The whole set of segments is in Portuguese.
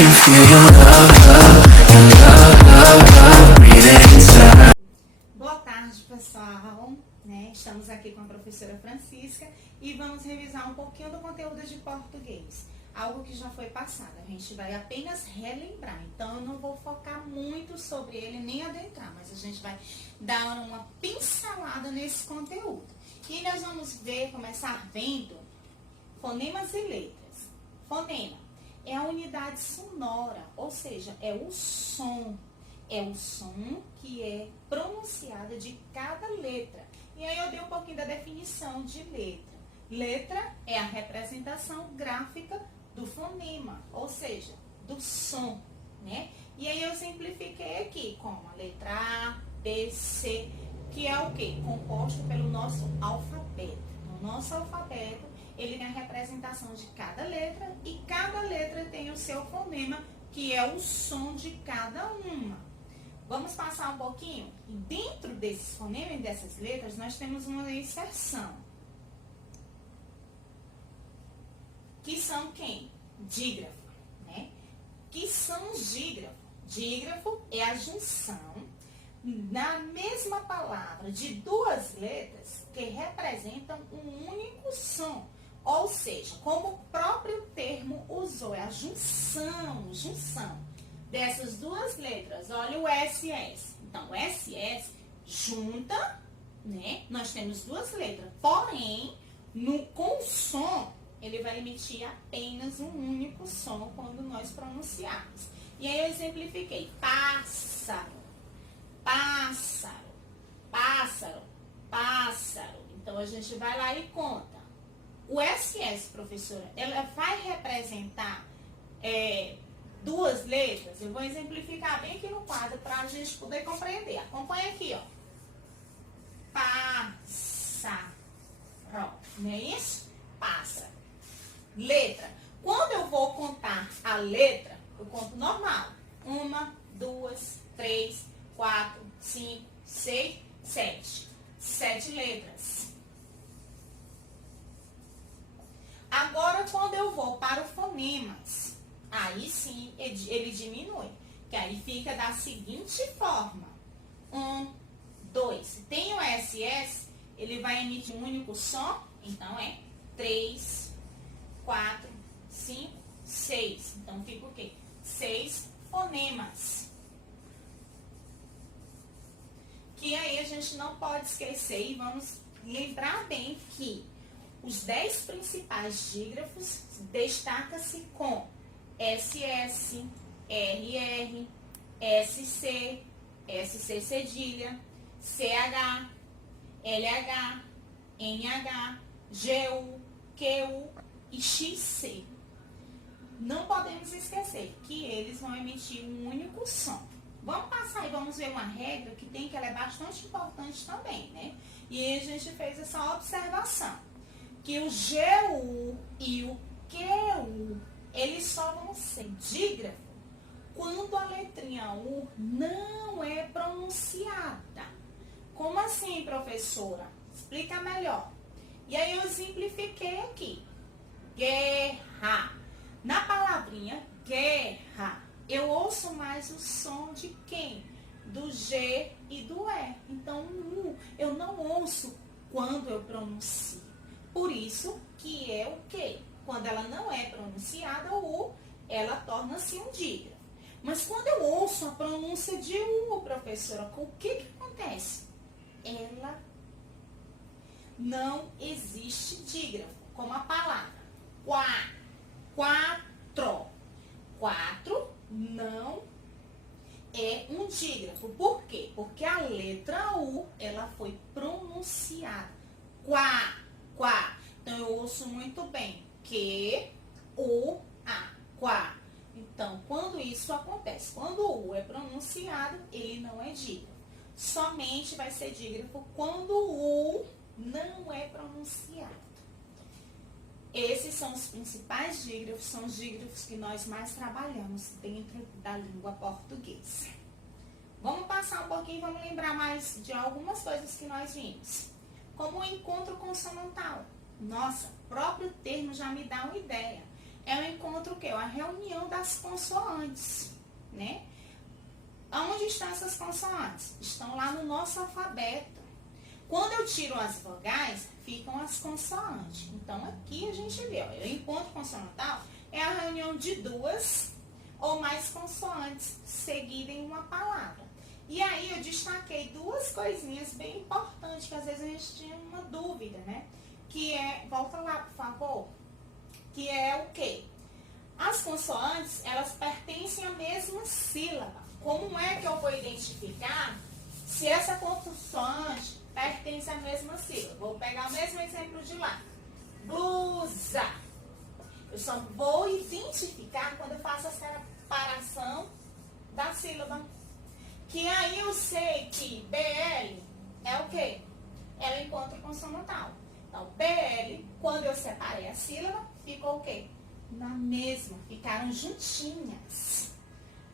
can feel your love, breathing inside. Boa tarde, pessoal. Estamos aqui com a professora Francisca e vamos revisar um pouquinho do conteúdo de português. Algo que já foi passado, a gente vai apenas relembrar. Então, eu não vou focar muito sobre ele, nem adentrar, mas a gente vai dar uma pincelada nesse conteúdo. E nós vamos começar vendo fonemas e letras. Fonema é a unidade sonora, ou seja, é o som. É o som que é pronunciado de cada letra. E aí eu dei um pouquinho da definição de letra. Letra é a representação gráfica do fonema, ou seja, do som, né? E aí eu simplifiquei aqui como a letra A, B, C, que é o quê? Composto pelo nosso alfabeto. O nosso alfabeto, ele tem a representação de cada letra e cada letra tem o seu fonema, que é o som de cada uma. Vamos passar um pouquinho? E dentro desses fonemas e dessas letras, nós temos uma inserção. Que são quem? Dígrafo, né? Que são os dígrafos? Dígrafo é a junção na mesma palavra de duas letras que representam um único som. Ou seja, como o próprio termo usou, é a junção dessas duas letras. Olha o SS. Então, o SS junta, né? Nós temos duas letras. Porém, com o som, ele vai emitir apenas um único som quando nós pronunciarmos. E aí eu exemplifiquei. Pássaro, pássaro, pássaro, pássaro. Então, a gente vai lá e conta. O SS, professora, ela vai representar duas letras. Eu vou exemplificar bem aqui no quadro para a gente poder compreender. Acompanha aqui, ó. Pássaro. Não é isso? Pássaro. Letra. Quando eu vou contar a letra, eu conto normal. 1, 2, 3, 4, 5, 6, 7. 7 letras. Agora, quando eu vou para o fonemas, aí sim ele diminui. Que aí fica da seguinte forma. 1, 2. Se tem o SS, ele vai emitir um único som. Então, é 3, 4, 5, 6. Então, fica o quê? 6 fonemas. Que aí a gente não pode esquecer e vamos lembrar bem que os 10 principais dígrafos destacam-se com SS, RR, SC, SC cedilha, CH, LH, NH, GU, QU e XC. Não podemos esquecer que eles vão emitir um único som. Vamos passar e vamos ver uma regra que ela é bastante importante também, né? E aí a gente fez essa observação. Que o GU e o QU, eles só vão ser dígrafo quando a letrinha U não é pronunciada. Como assim, professora? Explica melhor. E aí eu simplifiquei aqui. Guerra. Na palavrinha guerra, eu ouço mais o som de quem? Do G e do E. Então, o U eu não ouço quando eu pronuncio. Por isso que é o quê? Quando ela não é pronunciada, o U, ela torna-se um dígrafo. Mas quando eu ouço a pronúncia de U, professora, o que acontece? Ela não existe dígrafo, como a palavra quatro. 4 não é um dígrafo. Por quê? Porque a letra U, ela foi pronunciada. Quá. Então, eu ouço muito bem. Que, U, A. Quá. Então, quando isso acontece, quando o U é pronunciado, ele não é dígrafo. Somente vai ser dígrafo quando o U não é pronunciado. Esses são os principais dígrafos, são os dígrafos que nós mais trabalhamos dentro da língua portuguesa. Vamos passar um pouquinho e vamos lembrar mais de algumas coisas que nós vimos. Como o encontro consonantal. Nossa, o próprio termo já me dá uma ideia. é o encontro o quê? A reunião das consoantes, né? Aonde estão essas consoantes? Estão lá no nosso alfabeto. Quando eu tiro as vogais, ficam as consoantes. Então, aqui a gente vê, ó, o encontro consonantal é a reunião de duas ou mais consoantes seguidas em uma palavra. E aí eu destaquei duas coisinhas bem importantes, que às vezes a gente tinha uma dúvida, né? Que é, volta lá, por favor, que é o quê? As consoantes, elas pertencem à mesma sílaba. Como é que eu vou identificar se essa consoante pertence à mesma sílaba? Vou pegar o mesmo exemplo de lá. Blusa. Eu só vou identificar quando eu faço a separação da sílaba. Que aí eu sei que BL é o quê? É o encontro consonantal. Então, BL, quando eu separei a sílaba, ficou o quê? Na mesma, ficaram juntinhas.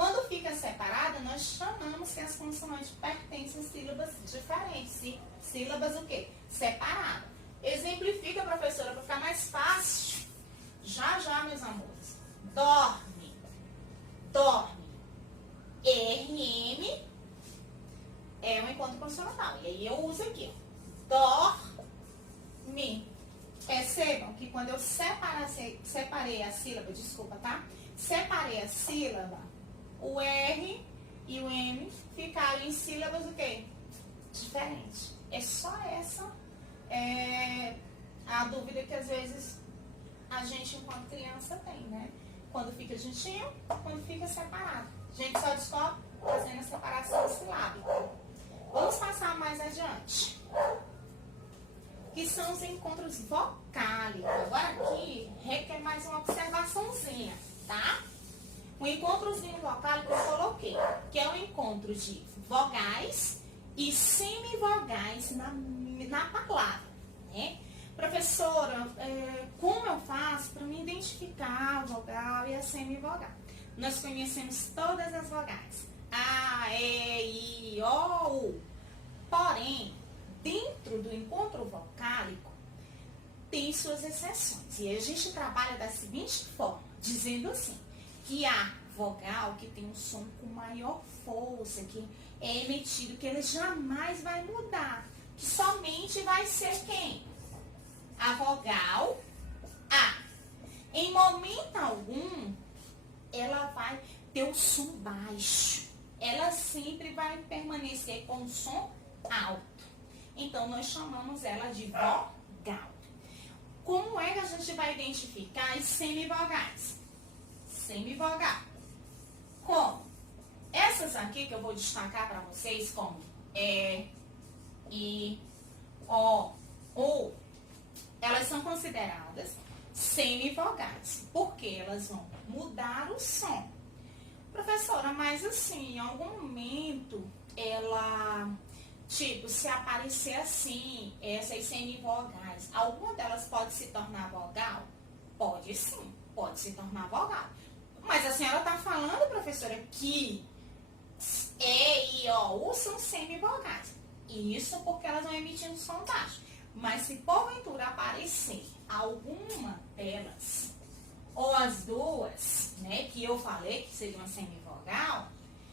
Quando fica separada, nós chamamos que as consoantes pertencem a sílabas diferentes. Sílabas o quê? Separadas. Exemplifica, professora, para ficar mais fácil. Já, meus amores. Dorme. Dorme. RM é um encontro consonantal. E aí eu uso aqui, ó. Dorme. Percebam que quando eu separei a sílaba, desculpa, tá? Separei a sílaba, o R e o M ficaram em sílabas o quê? Diferentes. É só essa a dúvida que às vezes a gente, enquanto criança, tem, né? Quando fica juntinho, quando fica separado. A gente só descobre fazendo a separação silábica. Vamos passar mais adiante. Que são os encontros vocálicos. Agora aqui requer mais uma observaçãozinha, tá? O encontrozinho vocálico eu coloquei, que é o encontro de vogais e semivogais na palavra, né? Professora, como eu faço para me identificar a vogal e a semivogal? Nós conhecemos todas as vogais. A, E, I, O, U. Porém, dentro do encontro vocálico, tem suas exceções. E a gente trabalha da seguinte forma, dizendo assim, que a vogal que tem um som com maior força, que é emitido, que ele jamais vai mudar, que somente vai ser quem? A vogal A. Em momento algum, ela vai ter o som baixo. Ela sempre vai permanecer com o som alto. Então, nós chamamos ela de vogal. Como é que a gente vai identificar as semivogais? Semivogal. Como? Essas aqui que eu vou destacar para vocês, como E, I, O, U, elas são consideradas semivogais, porque elas vão mudar o som. Professora, mas assim, em algum momento, ela, tipo, se aparecer assim, essas semivogais, alguma delas pode se tornar vogal? Pode sim, pode se tornar vogal. Mas a senhora está falando, professora, que E, I, O, U são semivogais. Isso porque elas vão emitindo som baixo. Mas se porventura aparecer alguma delas, ou as duas, né, que eu falei que seria uma semivogal,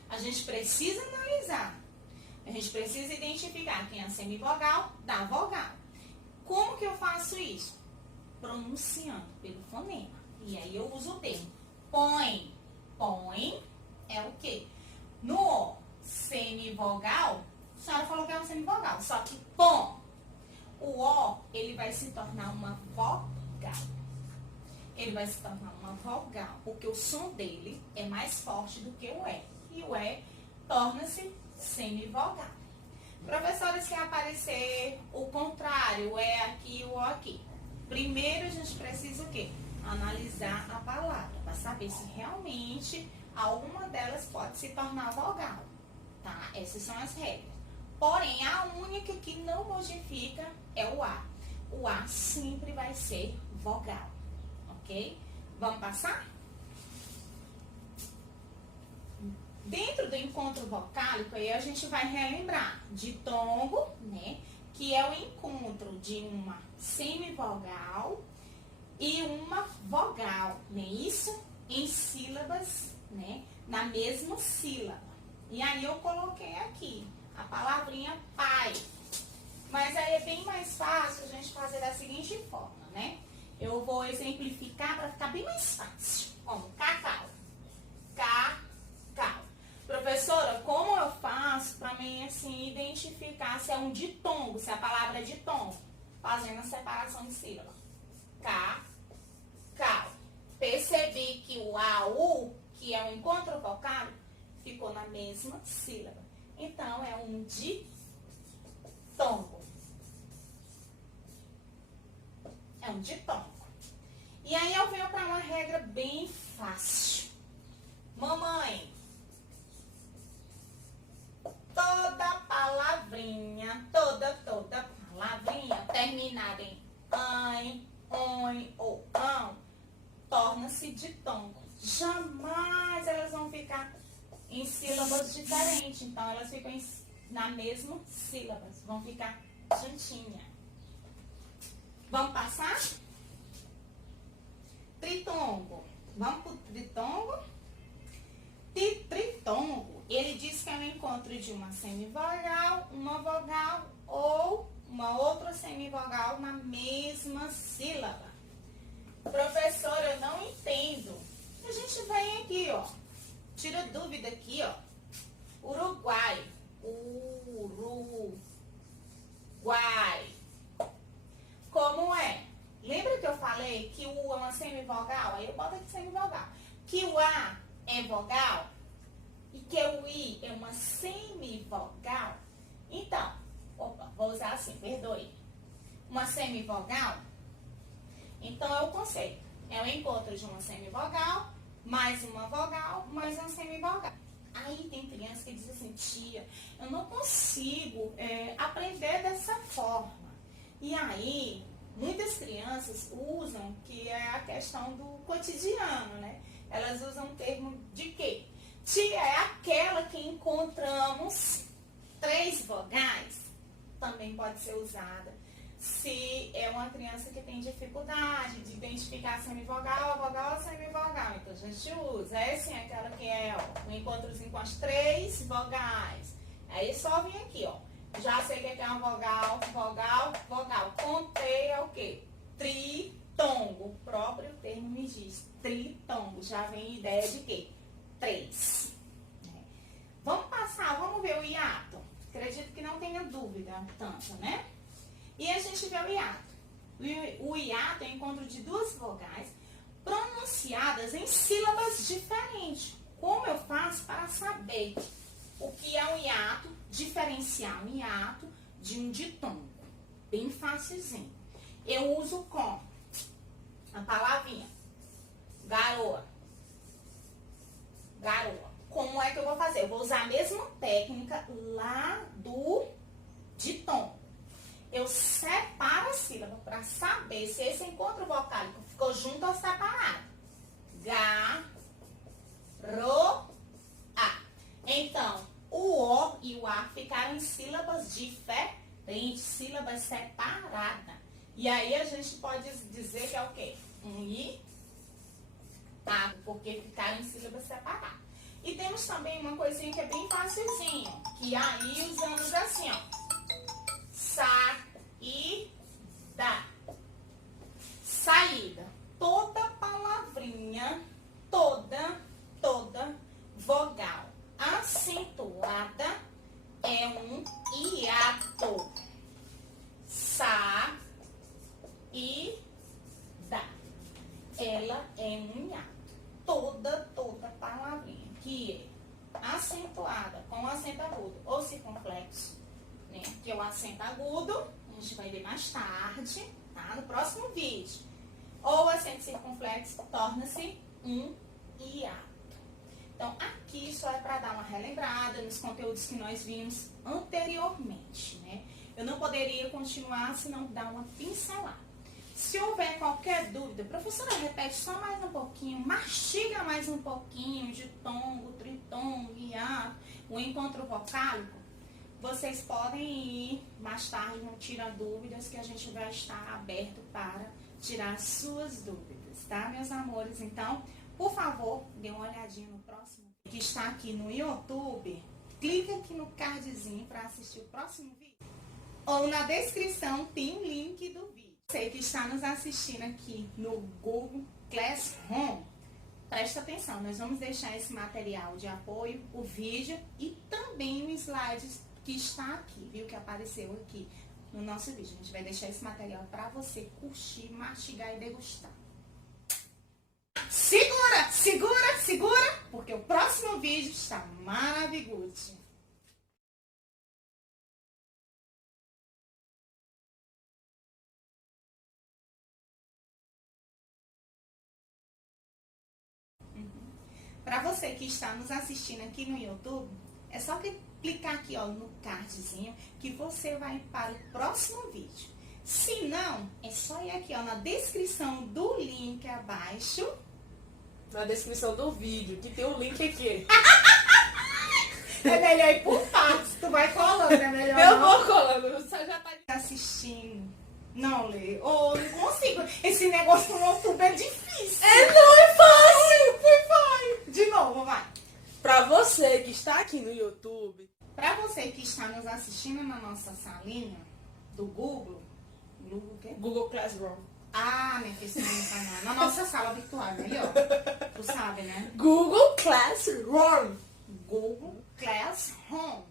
a gente precisa analisar. A gente precisa identificar quem é a semivogal da vogal. Como que eu faço isso? Pronunciando pelo fonema. E aí eu uso o termo põe. Põe é o quê? No semivogal, a senhora falou que é uma semivogal, só que pom. O O, ele vai se tornar uma vogal. Ele vai se tornar uma vogal, porque o som dele é mais forte do que o E. E o E torna-se semivogal. Professora, se aparecer o contrário, o E aqui e o O aqui. Primeiro a gente precisa o quê? Analisar a palavra, para saber se realmente alguma delas pode se tornar vogal. Tá? Essas são as regras. Porém, a única que não modifica é o A. O A sempre vai ser vogal, ok? Vamos passar? Dentro do encontro vocálico, aí a gente vai relembrar ditongo, né? Que é o encontro de uma semivogal e uma vogal, não é isso? Em sílabas, né? Na mesma sílaba. E aí eu coloquei aqui a palavrinha pai. Mas aí é bem mais fácil a gente fazer da seguinte forma, né? Eu vou exemplificar para ficar bem mais fácil. Como cacau. Cacau. Professora, como eu faço para mim, assim, identificar se é um ditongo, se a palavra é ditongo? Fazendo a separação de sílaba. Cacau. Percebi que o AU, que é o encontro vocálico, ficou na mesma sílaba. Então, é um ditongo. É um ditongo. E aí eu venho para uma regra bem fácil. Mamãe, toda palavrinha terminada em an, on ou ão, torna-se ditongo. Jamais elas vão ficar em sílabas diferentes. Então, elas ficam na mesma sílaba. Vão ficar juntinha. Vamos passar? Tritongo. Vamos pro tritongo? Tritongo, ele diz que é o encontro de uma semivogal, uma vogal ou uma outra semivogal na mesma sílaba. Professora, eu não entendo. A gente vem aqui, ó. Tira dúvida aqui, ó. Uruguai. Uruguai. Como é? Lembra que eu falei que o U é uma semivogal? Aí eu boto aqui semivogal. Que o A é vogal e que o I é uma semivogal. Então, vou usar assim, perdoe. Uma semivogal. Então, é o conceito. É o encontro de uma semivogal, mais uma vogal, mais uma semivogal. Aí tem criança que diz assim, tia, eu não consigo aprender dessa forma. E aí, muitas crianças usam, que é a questão do cotidiano, né? Elas usam o termo de quê? Tia, é aquela que encontramos 3 vogais. Também pode ser usada. Se é uma criança que tem dificuldade de identificar a semivogal, a vogal ou a semivogal. Então, a gente usa. Essa é aquela que é o encontrozinho com as 3 vogais. Aí, só vem aqui, ó. Já sei que é uma vogal, vogal, vogal. Contei é o quê? Tritongo. O próprio termo me diz. Tritongo. Já vem ideia de quê? 3. Vamos passar, vamos ver o hiato. Acredito que não tenha dúvida tanto, né? E a gente vê o hiato. O hiato é o encontro de 2 vogais pronunciadas em sílabas diferentes. Como eu faço para saber o que é um hiato, diferenciar um hiato de um ditongo? Bem facilzinho. Eu uso com a palavrinha garoa. Garoa. Como é que eu vou fazer? Eu vou usar a mesma técnica lá do ditongo. Eu separo a sílaba para saber se esse encontro vocálico ficou junto ou separado. Garoa. Então, o O e o A ficaram em sílabas diferentes, sílabas separadas. E aí a gente pode dizer que é o quê? Um I, A, porque ficaram em sílabas separadas. E temos também uma coisinha que é bem facilzinho, que aí usamos assim, ó. Saída. Saída. Toda palavrinha, toda vogal acentuada é um hiato. Saída. Ela é um hiato. Toda palavrinha que é acentuada com acento agudo ou circunflexo, né? Que é o acento agudo, a gente vai ver mais tarde, tá? No próximo vídeo. Ou acento circunflexo torna-se um hiato. Então, aqui só é para dar uma relembrada nos conteúdos que nós vimos anteriormente, né? Eu não poderia continuar se não dar uma pincelada. Se houver qualquer dúvida, professora, repete só mais um pouquinho, mastiga mais um pouquinho, ditongo, tritongo, hiato, o encontro vocálico, vocês podem ir mais tarde, não tira dúvidas, que a gente vai estar aberto para tirar suas dúvidas, tá, meus amores? Então, por favor, dê uma olhadinha no próximo que está aqui no YouTube. Clica aqui no cardzinho para assistir o próximo vídeo. Ou na descrição tem um link do vídeo. Você que está nos assistindo aqui no Google Classroom, presta atenção, nós vamos deixar esse material de apoio, o vídeo e também o slide que está aqui, viu? Que apareceu aqui no nosso vídeo. A gente vai deixar esse material para você curtir, mastigar e degustar. Segura, segura, segura, porque o próximo vídeo está maravilhoso. Para você que está nos assistindo aqui no YouTube, é só clicar aqui ó, no cardzinho que você vai para o próximo vídeo. Se não, é só ir aqui ó, na descrição do link abaixo. Na descrição do vídeo, que tem um link aqui. É melhor ir por partes, tu vai colando, é melhor Eu não vou colando, você já tá... assistindo. Não, Lê, oh, não consigo. Esse negócio no YouTube é difícil. não é fácil! Vai. De novo, vai. Pra você que está aqui no YouTube, Para você que está nos assistindo na nossa salinha do Google, Google o quê? Google Classroom. Ah, minha filha, na nossa sala virtual, melhor. Tu sabe, né? Google Classroom. Google Classroom.